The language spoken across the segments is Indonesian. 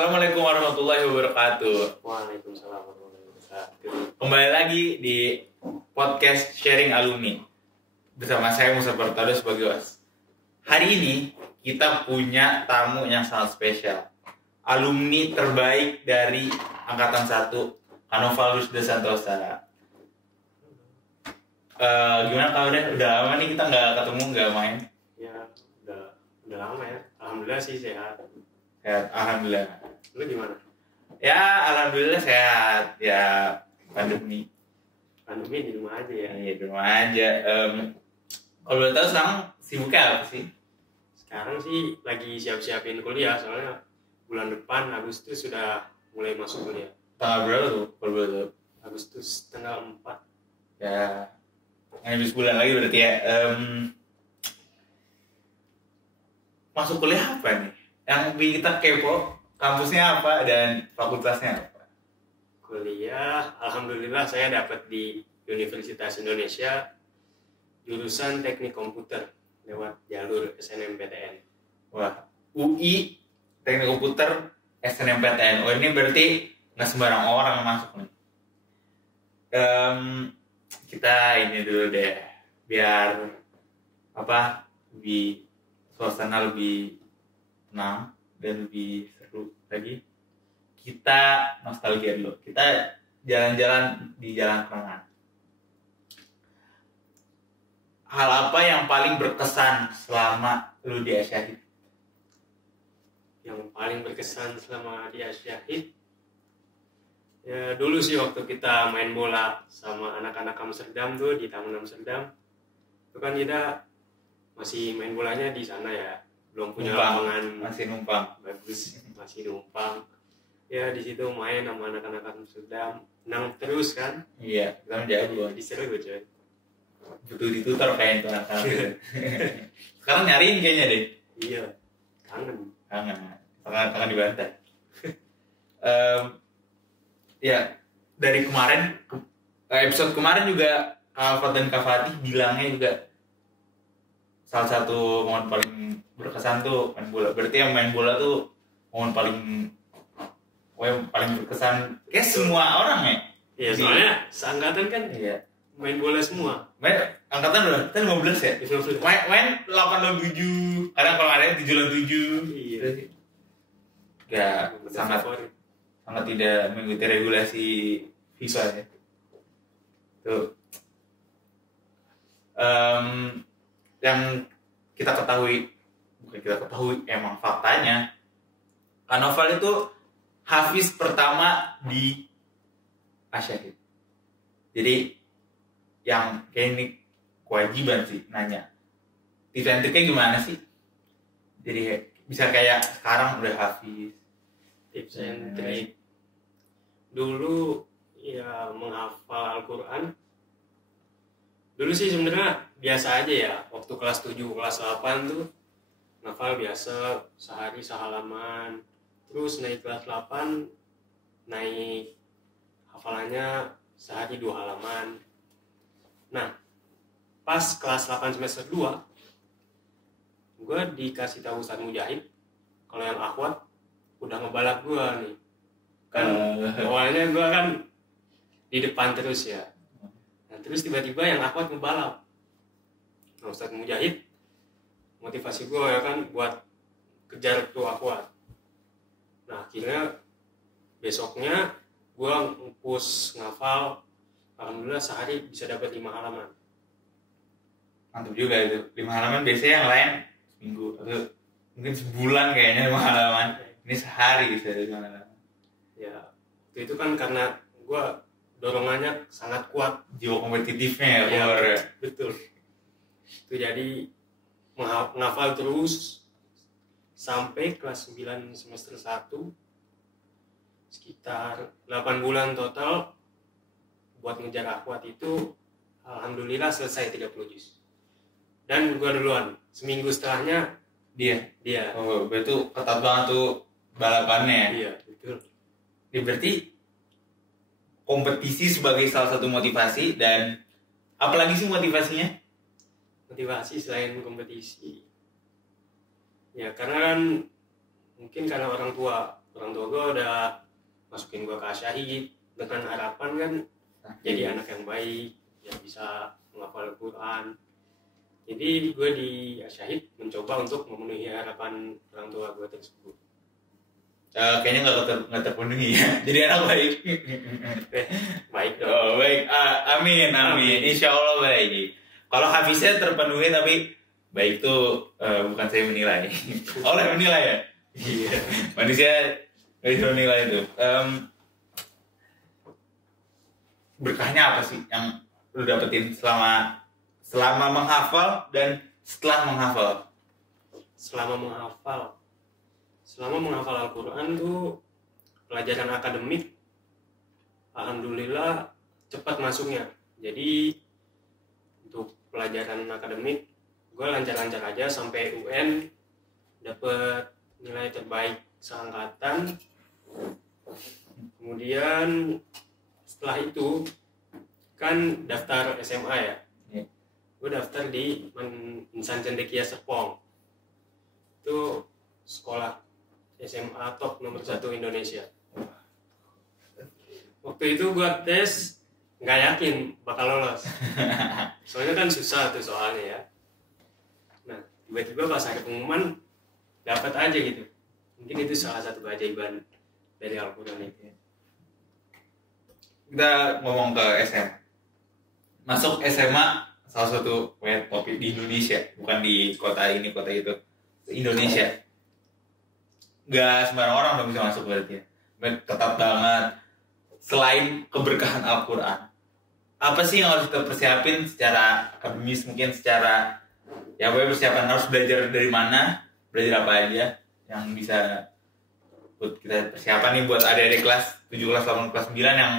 Assalamualaikum warahmatullahi wabarakatuh. Waalaikumsalam warahmatullahi wabarakatuh. Kembali lagi di podcast Sharing Alumni bersama saya Musa Bertado sebagai host. Hari ini kita punya tamu yang sangat spesial. Alumni terbaik dari Angkatan 1, Kanoval Rusda Santosa. Gimana kabarnya? Udah lama nih kita nggak ketemu, nggak main. Ya, udah lama ya. Alhamdulillah sih sehat. Sehat, alhamdulillah. Lu gimana? Ya, alhamdulillah sehat. Ya, pandemi Di rumah aja ya. di rumah aja. Kalau boleh tahu sekarang sibuknya apa sih? Sekarang sih lagi siap-siapin kuliah, soalnya bulan depan Agustus sudah mulai masuk kuliah. Tanggal berapa tuh? Kalau boleh tahu? Agustus tanggal 4. Ya, habis bulan lagi berarti ya. Masuk kuliah apa nih? Yang bikin kita kepo, kampusnya apa dan fakultasnya apa? Kuliah, alhamdulillah saya dapat di Universitas Indonesia jurusan Teknik Komputer lewat jalur SNMPTN. Wah, UI Teknik Komputer SNMPTN. Oh, ini berarti nggak sembarang orang masuk nih. Kita ini dulu deh, biar lebih suasana lebih tenang dan lebih seru lagi. Kita nostalgia dulu. Kita jalan-jalan di jalan kenangan. Hal apa yang paling berkesan selama lu di Asyahid? Yang paling berkesan selama di Asyahid, ya dulu sih waktu kita main bola sama anak-anak Amsterdam tuh di Taman Amsterdam. Itu kan kita masih main bolanya di sana ya. Belum punya lapangan, masih numpang. bagus, masih numpang. Ya di situ main sama anak-anak Amsterdam, menang terus kan? Iya, kita jago. Diseru coy. Butuh ditutor kayak itu anak-anak gitu. Sekarang nyariin kayaknya deh. Iya, kangen. Tangan dibantai. Ya, dari kemarin episode kemarin juga Alfat dan Kak Fatih bilangnya juga salah satu momen paling berkesan tuh main bola. Berarti yang main bola tuh momen paling berkesan kayak semua orang ya. Iya, soalnya seangkatan kan Iya. main bola semua. Main angkatan berapa? Kita 15 ya? 15. Main 8 lawan 7. Kadang kalau ada yang 7 lawan 7. Iya. Ya, sangat tidak mengikuti regulasi FIFA ya. Tuh. Yang kita ketahui, bukan kita ketahui, emang faktanya, Kanoval itu hafiz pertama di Asyahid. Jadi yang kayak ini kewajiban sih nanya, tips and triknya gimana sih? Jadi bisa kayak sekarang udah hafiz. Tips and trik. Dulu ya menghafal Al-Quran. Dulu sih sebenarnya biasa aja ya. Waktu kelas 7, kelas 8 tuh ngafal biasa, sehari sehalaman. Terus naik kelas 8, naik hafalannya sehari 2 halaman. Nah, pas kelas 8 semester 2, gue dikasih tahu Ustadz Mujahid kalau yang akhwat udah ngebalap gue nih. Kan awalnya gue kan di depan terus ya. Nah, terus tiba-tiba yang akhwat ngebalap. Nah, Ustadz Mujahid motivasi gue ya kan buat kejar tuh akhwat. Nah, akhirnya besoknya gue ngepus ngafal. Alhamdulillah sehari bisa dapat 5 halaman. Mantap juga itu. 5 halaman biasanya yang lain seminggu atau mungkin sebulan kayaknya 5 halaman. Ini sehari bisa 5 halaman. Ya, itu kan karena gue dorongannya sangat kuat. Jiwa kompetitifnya ya, Ya, betul. Itu jadi menghafal terus sampai kelas 9 semester 1, sekitar 8 bulan total buat ngejar akhwat itu. Alhamdulillah selesai 30 juz. Dan gue duluan, seminggu setelahnya Dia. dia. Oh, berarti ketat banget tuh balapannya ya. Iya, betul. Ini berarti kompetisi sebagai salah satu motivasi, dan apalagi sih motivasinya? Motivasi selain kompetisi, ya karena kan mungkin karena orang tua orang tua gue udah masukin gue ke Asyahid dengan harapan kan jadi anak yang baik, yang bisa menghafal Al-Quran. Jadi gue di Asyahid mencoba untuk memenuhi harapan orang tua gue tersebut. Kayaknya nggak terpenuhi ya. Jadi anak baik. Baik dong. Oh, baik. Amin. Insya Allah baik. Kalau Hafiznya terpenuhi tapi baik tuh bukan saya menilai. Allah yang menilai ya. Iya. Manusia nggak bisa menilai itu. Berkahnya apa sih yang lu dapetin selama menghafal dan setelah menghafal? Selama menghafal Al-Quran tuh pelajaran akademik alhamdulillah cepat masuknya. Jadi untuk pelajaran akademik gue lancar-lancar aja sampai UN dapet nilai terbaik seangkatan. Kemudian setelah itu kan daftar SMA ya. Gue daftar di Insan Cendekia Serpong. Itu sekolah SMA top nomor 1 Indonesia. Waktu itu gue tes nggak yakin bakal lolos. Soalnya kan susah tuh soalnya ya. Nah tiba-tiba pas ada pengumuman dapat aja gitu. Mungkin itu salah satu keajaiban dari Al-Quran itu. Kita ngomong ke SMA. Masuk SMA salah satu topik di Indonesia, bukan di kota ini kota itu, Indonesia. Gak sembarang orang udah bisa masuk berarti ya. Ketat banget. Selain keberkahan Al-Quran, apa sih yang harus kita persiapin secara akademis, mungkin secara ya persiapan, harus belajar dari mana, belajar apa aja yang bisa buat kita persiapan nih buat adik-adik kelas 7 kelas 8 kelas 9 yang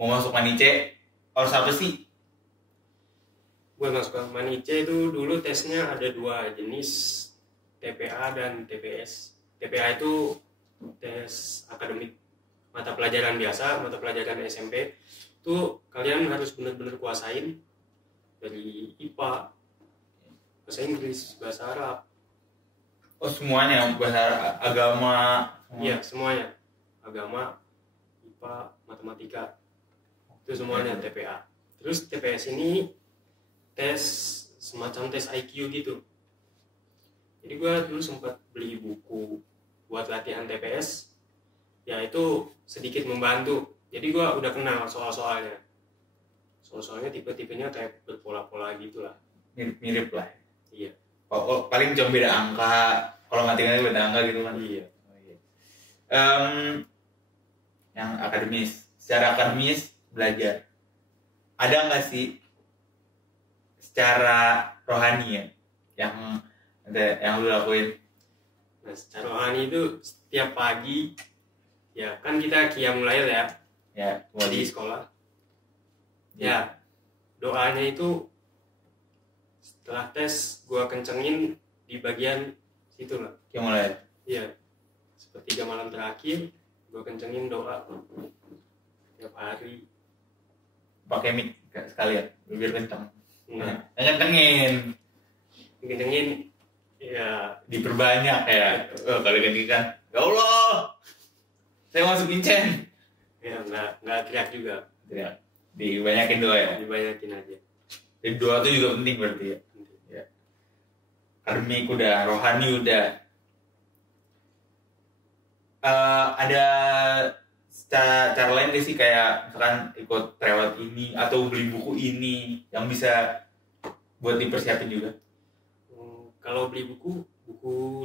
mau masuk Manice, harus apa sih? Buat masuk ke Manice itu dulu tesnya ada 2 jenis, TPA dan TPS. TPA itu tes akademik, mata pelajaran biasa, mata pelajaran SMP itu kalian harus benar-benar kuasain dari IPA, bahasa Inggris, bahasa Arab. Oh semuanya, bahasa agama? Iya semuanya, agama, IPA, matematika, itu semuanya TPA. Terus TPS ini tes semacam tes IQ gitu. Jadi gue dulu sempat beli buku buat latihan TPS, ya itu sedikit membantu. Jadi gue udah kenal soal-soalnya. Soal-soalnya tipe-tipenya kayak berpola-pola gitu lah. Mirip lah. Iya. Oh, paling cuma beda angka, kalau matematika beda angka gitu kan. Iya. Yang akademis, secara akademis belajar. Ada nggak sih secara rohani ya yang lu lakuin? Nah, secara rohani itu setiap pagi ya kan kita qiyamul lail ya di sekolah. Ya, doanya itu setelah tes gua kencengin di bagian situ lah. Qiyamul lail. Iya. Sepertiga malam terakhir gua kencengin doa tiap hari. Pakai mic sekalian biar kenceng. Enggak. Kencengin ya diperbanyak ya. Kalau gantikan ya Allah saya masuk Incen ya nggak teriak juga ya, dibanyakin doa ya, dibanyakin aja. jadi doa itu juga penting berarti ya. Akademik udah, rohani udah. Ada cara lain gak sih kayak misalkan ikut tryout ini atau beli buku ini yang bisa buat dipersiapin juga? Kalau beli buku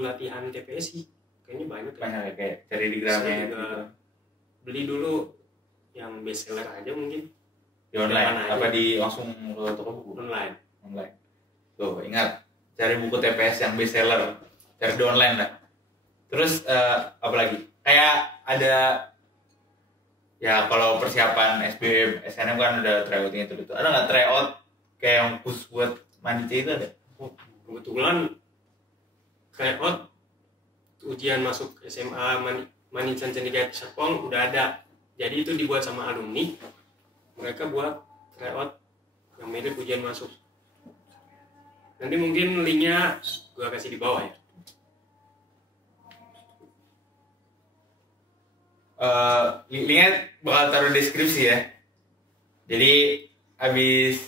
latihan TPS sih kayaknya banyak ya, kayak cari di Gramet gitu. Beli dulu yang bestseller aja mungkin di online apa di langsung ke toko buku? Online tuh ingat cari buku TPS yang bestseller, cari di online lah. Terus apa lagi kayak ada ya, kalau persiapan SBM SNM kan ada tryoutnya itu ada nggak tryout kayak yang khusus buat Manice itu ada? Kebetulan tryout ujian masuk SMA Manice Cendekia Serpong udah ada. Jadi itu dibuat sama alumni. Mereka buat tryout yang mirip ujian masuk. Nanti mungkin linknya gua kasih di bawah ya. linknya bakal taruh deskripsi ya. Jadi habis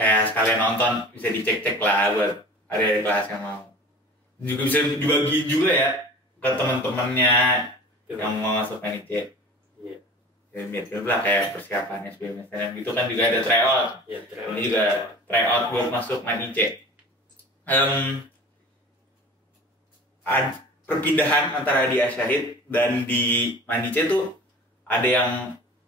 sekalian nonton bisa dicek-cek lah buat adik-adik kelas yang mau. Juga bisa dibagi juga ya ke teman-temannya yang mau masuk MANIC. Iya. Ya, biar lah kayak persiapan SBMPTN gitu kan juga ada tryout. Iya, Ini juga tryout buat masuk MANIC. Perpindahan antara di Asyahid dan di MANIC tuh ada yang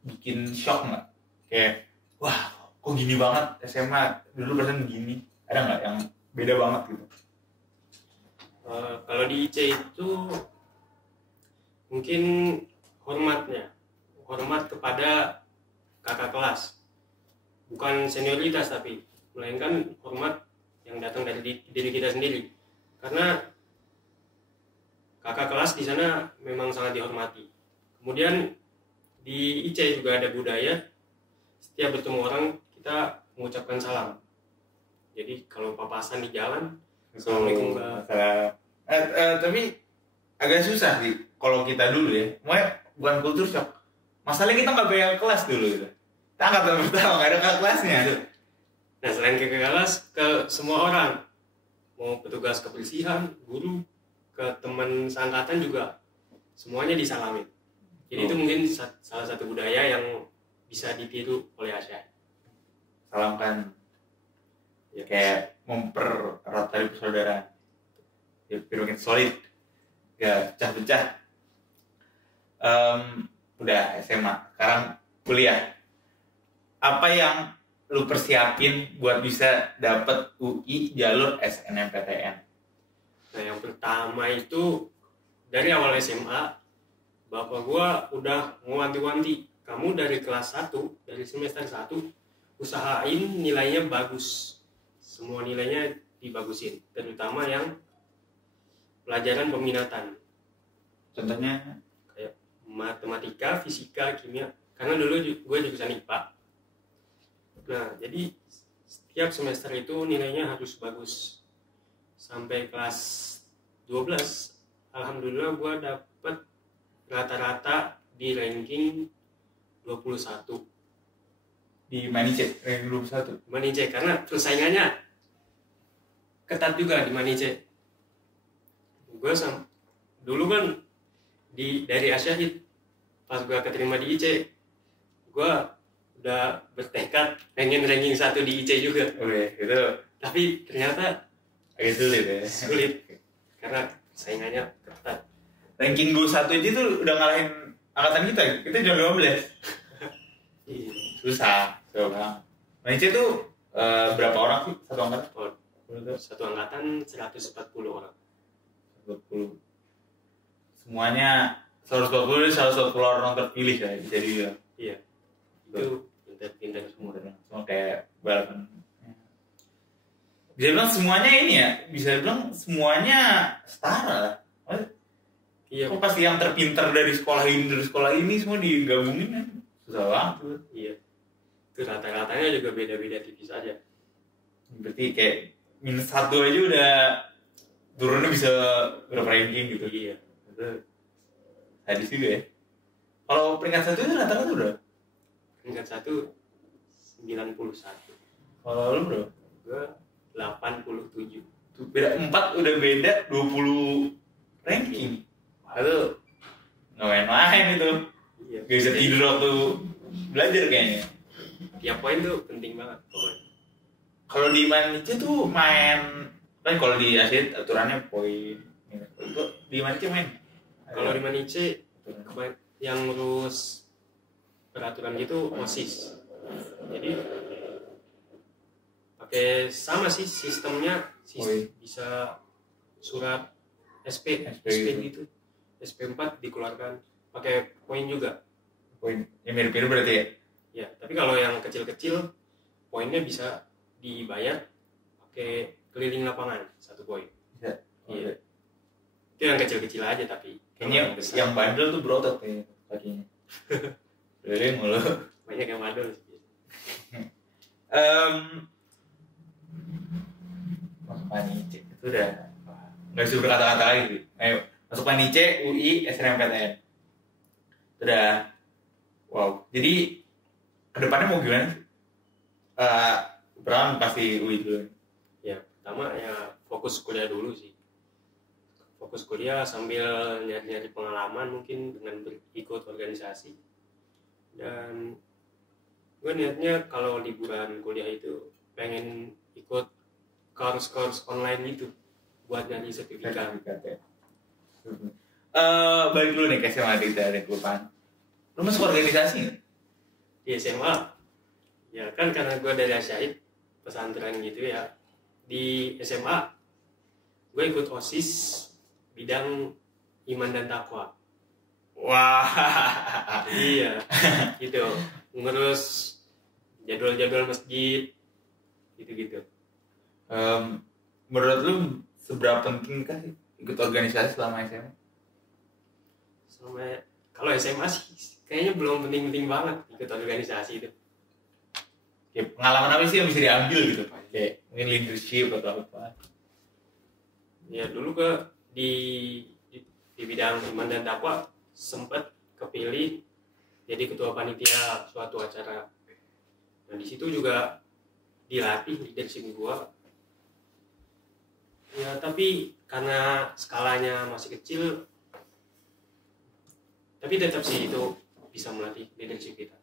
bikin shock nggak? Kayak wah kok gini banget SMA dulu perasaan gini, ada nggak yang beda banget gitu? Kalau di IC itu mungkin hormat kepada kakak kelas, bukan senioritas tapi melainkan hormat yang datang dari diri kita sendiri, karena kakak kelas di sana memang sangat dihormati. Kemudian di IC juga ada budaya setiap bertemu orang kita mengucapkan salam. Jadi kalau papasan di jalan, assalamualaikum Mbak. Tapi agak susah sih kalau kita dulu ya. Bukan kultur shock. Masalahnya kita nggak bayar kelas dulu gitu. Kita angkatan pertama nggak ada kakak kelasnya. Nah selain ke kelas, ke semua orang, mau petugas kebersihan, guru, ke teman seangkatan juga semuanya disalamin. Jadi itu mungkin salah satu budaya yang bisa ditiru oleh Asyahid. Salam kan ya kayak mempererat tali persaudaraan ya, biar makin solid gak pecah-pecah. Udah SMA, sekarang kuliah. Apa yang lu persiapin buat bisa dapet UI jalur SNMPTN? Nah yang pertama itu dari awal SMA bapak gua udah ngewanti-wanti, kamu dari kelas 1, dari semester 1 usahain nilainya bagus, semua nilainya dibagusin, terutama yang pelajaran peminatan, Contohnya kayak matematika, fisika, kimia, karena dulu gue jurusan IPA. Nah jadi setiap semester itu nilainya harus bagus. Sampai kelas 12 alhamdulillah gue dapet rata-rata di ranking 21 di MANIC ranking 21. MANIC, karena persaingannya ketat juga di MANIC. Gue dulu kan dari Asyahid, pas gue keterima di IC, gue udah bertekad pengen ranking 1 di IC juga. Itu Tapi ternyata agak sulit ya. Sulit karena saingannya ketat. Ranking 21 itu tuh udah ngalahin angkatan kita juara 15. Iya. Susah bang. MANIC tuh berapa orang sih satu angkatan? Satu angkatan 140 orang. 140. Semuanya 140 orang terpilih ya jadi ya. Iya. Itu pintar-pintar semua. Semua kayak balapan. Bisa bilang semuanya ini ya, bisa bilang semuanya setara. Iya. Kok pasti yang terpintar dari sekolah ini semua digabungin kan? Susah banget. Iya. Itu rata-ratanya juga beda-beda tipis aja. Berarti kayak -1 aja udah turunnya bisa berapa ranking gitu. Iya. Itu hadis juga ya. Kalau peringkat 1 itu rata-rata berapa? Peringkat 1 91. Kalau lu berapa? Gue 87. Tuh, beda 4 udah beda 20 ranking. Itu nggak main-main itu. Iya. Gak bisa tidur waktu belajar kayaknya. Tiap poin tuh penting banget pokoknya. Kalau di MANIC tuh main kan, kalau di Asyid aturannya poin. Itu di MANIC main. Kalau di MANIC yang ngurus peraturan gitu OSIS. Jadi pakai sama sih sistemnya, bisa surat SP gitu. SP4 dikeluarkan pakai poin juga. Poin yang mirip-mirip berarti ya? Ya, tapi kalau yang kecil-kecil poinnya bisa dibayar pakai keliling lapangan 1 poin. Bisa. Iya. Itu yang kecil-kecil aja tapi kayaknya yang bandel tuh berotot kayaknya kakinya. Keliling mulu. Banyak yang bandel sih. Masuk MANIC itu udah nggak bisa berkata-kata lagi. Ayo masuk MANIC UI SNMPTN. Udah. Wow. Jadi kedepannya mau gimana? Pertama pasti UI dulu. Ya pertama ya fokus kuliah dulu sih. Fokus kuliah sambil nyari-nyari pengalaman mungkin dengan ikut organisasi. Dan gue niatnya kalau liburan kuliah itu pengen ikut course online gitu buat nyari sertifikat. Ya. Balik dulu nih ke SMA dari kelupaan. Lu masuk organisasi nggak? Di SMA ya kan karena gue dari Asyid pesantren gitu ya. Di SMA gue ikut OSIS bidang iman dan takwa. Wah. Iya gitu, ngurus jadwal masjid gitu. Menurut lu seberapa penting sih ikut organisasi selama SMA? Kalau SMA sih kayaknya belum penting-penting banget ikut organisasi itu. Ya, pengalaman apa sih yang bisa diambil gitu Pak? Kayak mungkin leadership atau apa? Ya dulu di bidang iman dan takwa sempat kepilih jadi ketua panitia suatu acara. Nah di situ juga dilatih leadership gua. Ya tapi karena skalanya masih kecil, tapi tetap sih itu bisa melatih leadership kita.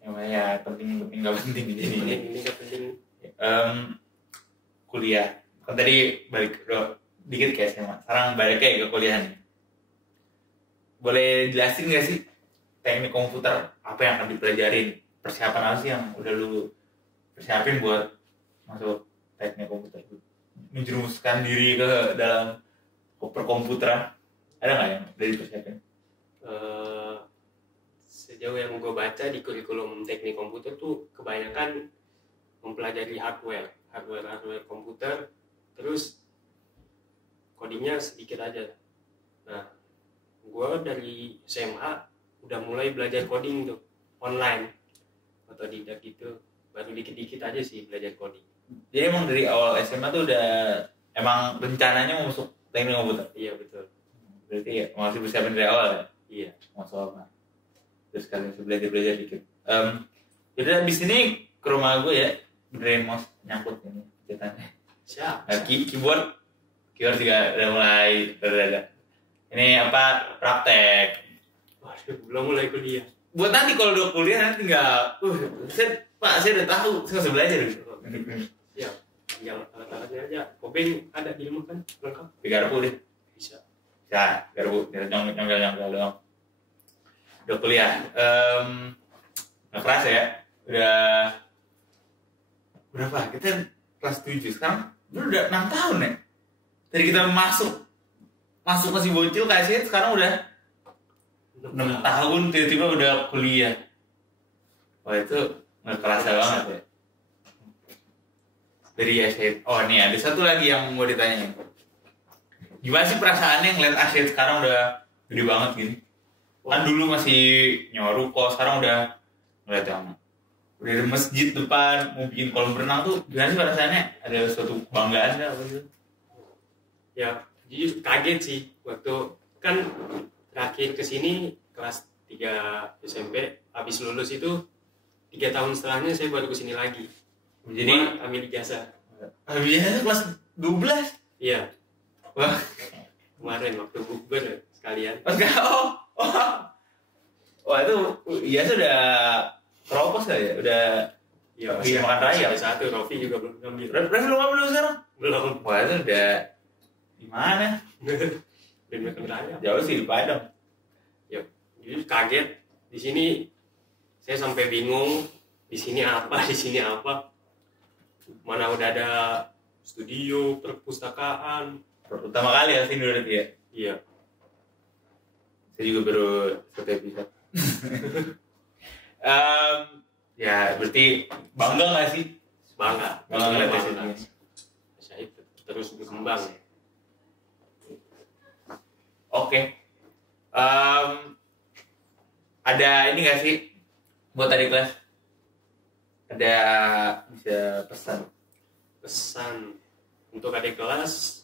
Ya penting nggak penting jadi. Ini nggak penting. Kuliah. Kan tadi balik dikit ke SMA. Sekarang balik kayak ke kuliah nih. Boleh jelasin nggak sih teknik komputer apa yang akan dipelajarin? Persiapan apa sih yang udah lu persiapin buat masuk teknik komputer? Menjerumuskan diri ke dalam perkomputeran, ada nggak yang dari persiapan? Sejauh yang gue baca di kurikulum teknik komputer tuh kebanyakan mempelajari hardware komputer, terus codingnya sedikit aja. Nah, gue dari SMA udah mulai belajar coding tuh online, otodidak gitu, baru dikit-dikit aja sih belajar coding. Jadi emang dari awal SMA tuh udah emang rencananya mau masuk teknik komputer? Iya betul. Berarti ya masih persiapan dari awal ya? Iya. Masuk apa? Terus kalian belajar dikit. Jadi abis ini ke rumah gue ya, benerin mouse nyangkut ini cetannya. Siap. Keyboard juga udah mulai ada. Ini apa praktek? Waduh, belum mulai kuliah. Buat nanti kalau udah kuliah nanti tinggal, saya udah tahu, saya masih belajar gitu. Ya, tinggal alat-alatnya aja. Kopeng ada di rumah kan, lengkap. Garpu deh. Bisa. Ya, garpu. Nyongkel dong. Udah kuliah. Nggak keras ya. Udah berapa? Kita kelas 7 sekarang. Udah 6 tahun ya. Dari kita masuk masih bocil kasih sekarang udah 6 tahun tiba-tiba udah kuliah. Wah itu nggak kerasa banget ya. Dari Asyid. Oh nih ada satu lagi yang mau ditanyain. Gimana sih perasaannya ngeliat Asyid sekarang udah gede banget gini? Kan dulu masih nyawa ruko, sekarang udah ngeliat yang udah ada masjid depan, mau bikin kolam renang tuh gimana sih perasaannya? Ada suatu kebanggaan nggak apa gitu? Ya, jujur kaget sih waktu kan terakhir kesini kelas 3 SMP, habis lulus itu 3 tahun setelahnya saya baru kesini lagi. Jadi ambil ijazah. Ambil ijazah kelas 12? Iya. Wah. Kemarin waktu bukber sekalian. Wah itu ijazah udah teropos kali ya? Udah iya, makan raya. Satu, Rofi juga belum ngambil. Rofi belum ngambil sekarang? Belum. Wah itu udah di mana? Belum makan raya. Jauh sih di Padang. Ya, jadi kaget. Di sini saya sampai bingung. Di sini apa? Mana udah ada studio, perpustakaan. Pertama kali ya sini berarti ya? Iya. Saya juga baru satu episode. Ya berarti bangga nggak sih? Bangga. Ngeliat sini. Saya terus berkembang. Oke. Ada ini nggak sih buat adik kelas? Ada bisa pesan untuk adik kelas,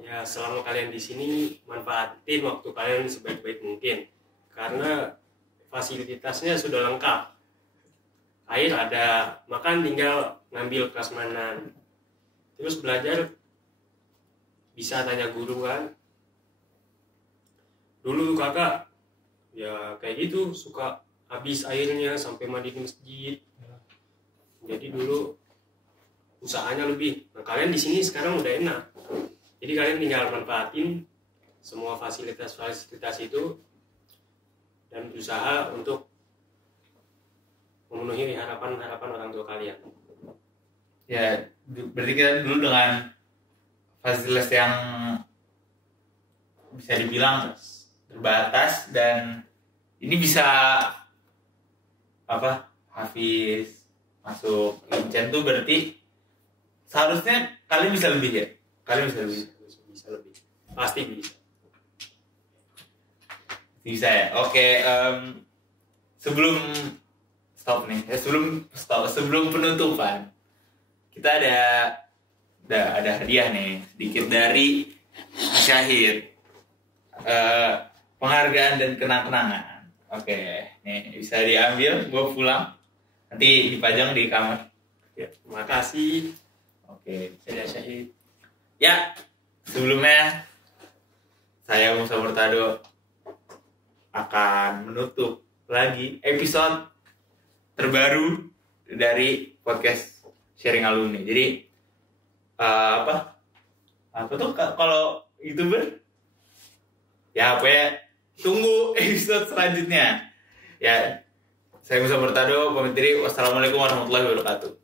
ya selama kalian di sini manfaatin waktu kalian sebaik-baik mungkin, karena fasilitasnya sudah lengkap. Air ada, makan tinggal ngambil prasmanan. Terus belajar bisa tanya guru kan. Dulu kakak ya kayak gitu, suka habis airnya sampai mandi di masjid. Jadi dulu usahanya lebih. Nah, kalian di sini sekarang udah enak. Jadi kalian tinggal manfaatin semua fasilitas itu dan berusaha untuk memenuhi harapan-harapan orang tua kalian. Ya, berarti kita dulu dengan fasilitas yang bisa dibilang terbatas, dan ini bisa Hafiz masuk Incen tuh berarti seharusnya kalian bisa lebih ya? Kalian bisa lebih? Bisa lebih. Pasti bisa. Bisa ya? Oke, sebelum penutupan, kita ada hadiah nih sedikit dari Syahid, penghargaan dan kenang-kenangan. Oke, nih bisa diambil, gue pulang nanti dipajang di kamar. Ya, terima kasih. Oke, Saya Syahid. ya sebelumnya saya Musa Murtado akan menutup lagi episode terbaru dari podcast Sharing Alumni. Jadi apa tuh kalau YouTuber? Ya tunggu episode selanjutnya. Ya, saya Musa Murtado pamit diri. Wassalamualaikum warahmatullahi wabarakatuh.